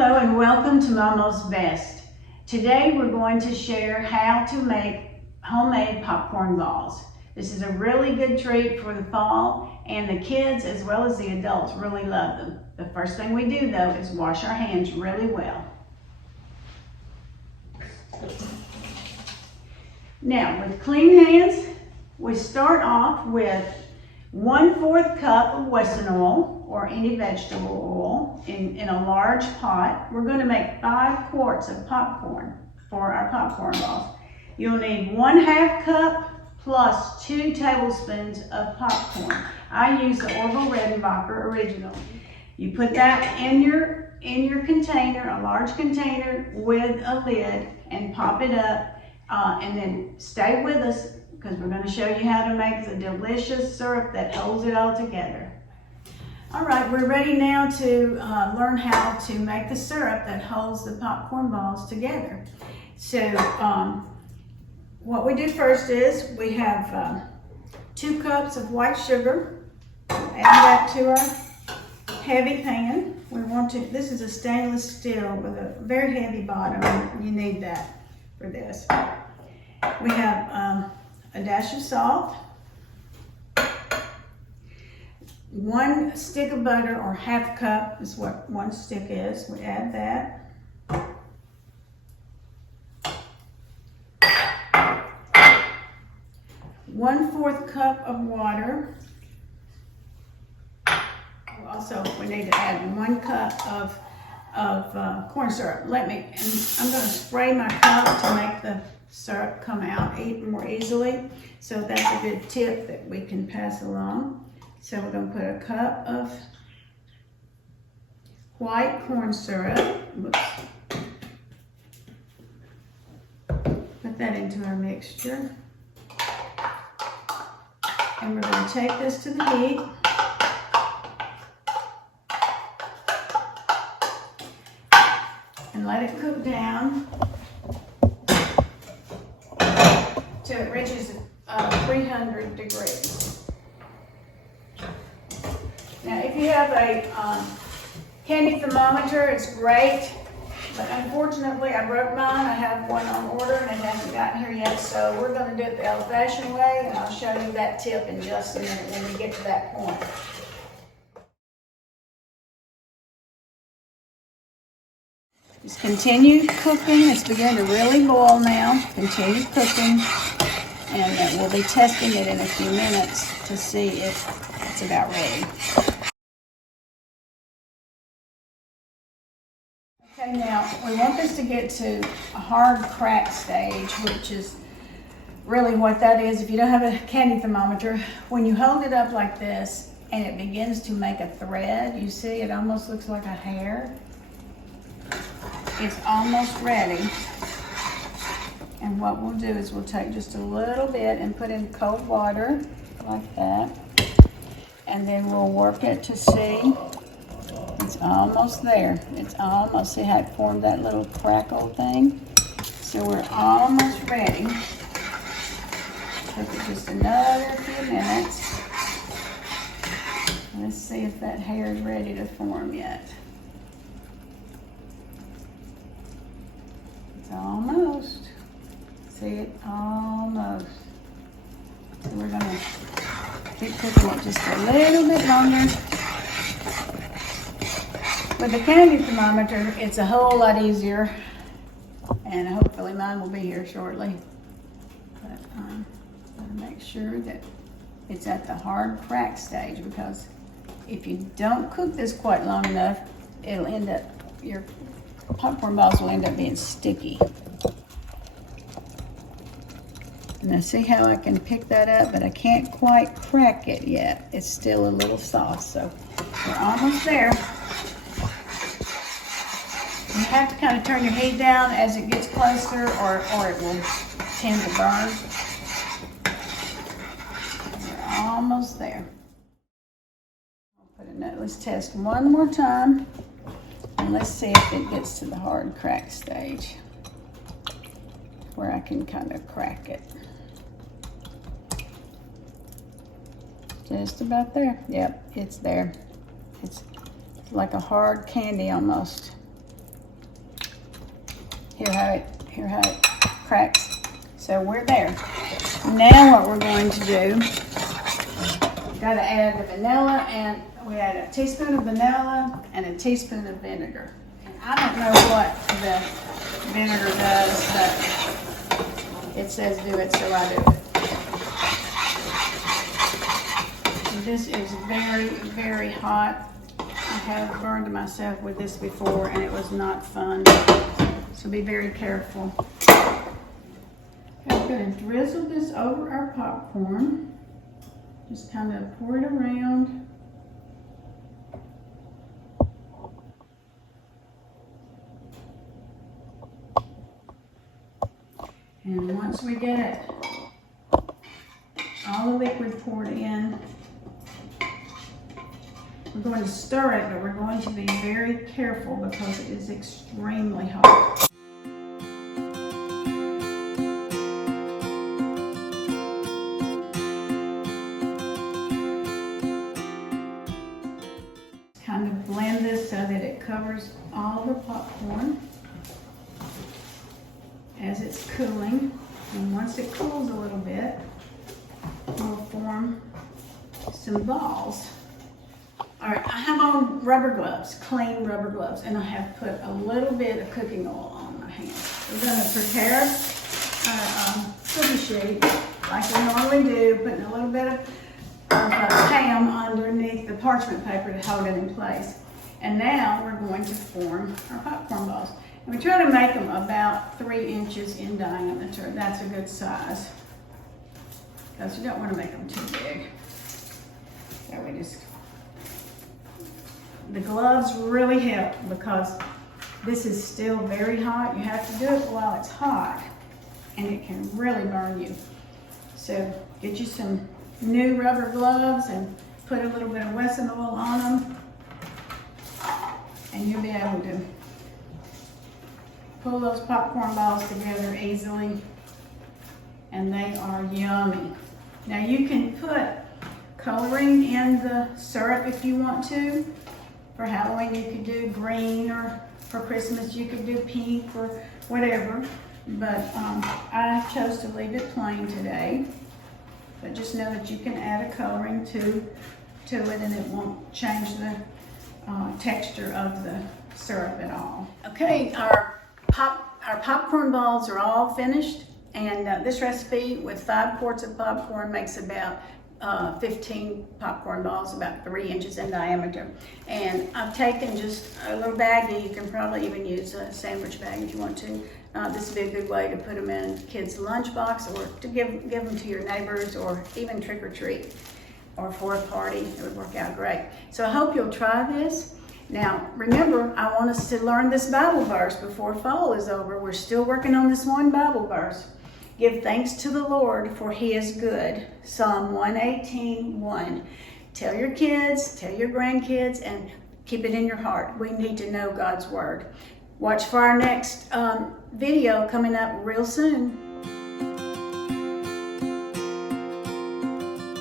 Hello and welcome to Maw Maw's Best. Today we're going to share how to make homemade popcorn balls. This is a really good treat for the fall, and the kids as well as the adults really love them. The first thing we do though is wash our hands really well. Now with clean hands, we start off with 1/4 cup of Western oil or any vegetable oil in a large pot. We're going to make 5 quarts of popcorn for our popcorn balls. You'll need 1/2 cup plus 2 tablespoons of popcorn. I use the Orville Redenbacher Original. You put that in your container, a large container with a lid, and pop it up, and then stay with us because we're going to show you how to make the delicious syrup that holds it all together. All right, we're ready now to learn how to make the syrup that holds the popcorn balls together. So what we do first is we have 2 cups of white sugar. Add that to our heavy pan. This is a stainless steel with a very heavy bottom. You need that for this. We have a dash of salt, 1 stick of butter, or 1/2 cup is what 1 stick is. We add that. 1/4 cup of water. Also, we need to add 1 cup of corn syrup. I'm going to spray my cup to make the syrup come out more easily. So that's a good tip that we can pass along. So we're going to put a cup of white corn syrup. Whoops. Put that into our mixture. And we're going to take this to the heat. And let it cook down till it reaches 300 degrees. Now, if you have a candy thermometer, it's great, but unfortunately I broke mine. I have one on order and it hasn't gotten here yet, so we're going to do it the old-fashioned way, and I'll show you that tip in just a minute when we get to that point. Just continue cooking. It's beginning to really boil now. Continue cooking, and we'll be testing it in a few minutes to see if it's about ready. Okay, now we want this to get to a hard crack stage, which is really what that is. If you don't have a candy thermometer, when you hold it up like this and it begins to make a thread, you see it almost looks like a hair. It's almost ready. And what we'll do is we'll take just a little bit and put in cold water like that. And then we'll work it to see. It's almost there. It's almost, see how it formed that little crackle thing? So we're almost ready. Cook it just another few minutes. Let's see if that hair is ready to form yet. It's almost. See it? Almost. So we're going to keep cooking it just a little bit longer. With the candy thermometer, it's a whole lot easier, and hopefully mine will be here shortly. But gotta make sure that it's at the hard crack stage, because if you don't cook this quite long enough, it'll end up, your popcorn balls will end up being sticky. And I see how I can pick that up, but I can't quite crack it yet. It's still a little soft, so we're almost there. You have to kind of turn your heat down as it gets closer, or it will tend to burn. We're almost there. Let's test one more time, and let's see if it gets to the hard crack stage where I can kind of crack it. Just about there. Yep, it's there. It's like a hard candy almost. Hear how it cracks. So we're there. Now what we're going to do, got to add the vanilla, and we add a teaspoon of vanilla and a teaspoon of vinegar. And I don't know what the vinegar does, but it says do it, so I do it. This is very, very hot. I have burned myself with this before and it was not fun. So be very careful. I'm going to drizzle this over our popcorn. Just kind of pour it around. And once we get all the liquid poured in, we're going to stir it, but we're going to be very careful because it is extremely hot. Kind of blend this so that it covers all the popcorn as it's cooling. And once it cools a little bit, we'll form some balls. All right, I have on rubber gloves, clean rubber gloves, and I have put a little bit of cooking oil on my hands. We're going to prepare our cookie sheet like we normally do, putting a little bit of ham underneath the parchment paper to hold it in place. And now we're going to form our popcorn balls. And we try to make them about 3 inches in diameter. That's a good size, because you don't want to make them too big. So we just, the gloves really help because this is still very hot. You have to do it while it's hot and it can really burn you. So get you some new rubber gloves and put a little bit of Wesson oil on them and you'll be able to pull those popcorn balls together easily, and they are yummy. Now you can put coloring in the syrup if you want to. For Halloween you could do green, or for Christmas you could do pink or whatever. But I chose to leave it plain today. But just know that you can add a coloring to it and it won't change the texture of the syrup at all. Okay, our popcorn balls are all finished, and this recipe with 5 quarts of popcorn makes about 15 popcorn balls, about 3 inches in diameter. And I've taken just a little baggie. You can probably even use a sandwich bag if you want to. This would be a good way to put them in kids' lunchbox, or to give them to your neighbors, or even trick or treat, or for a party. It would work out great. So I hope you'll try this. Now, remember, I want us to learn this Bible verse before fall is over. We're still working on this one Bible verse. Give thanks to the Lord, for he is good. Psalm 118:1. Tell your kids, tell your grandkids, and keep it in your heart. We need to know God's word. Watch for our next video coming up real soon.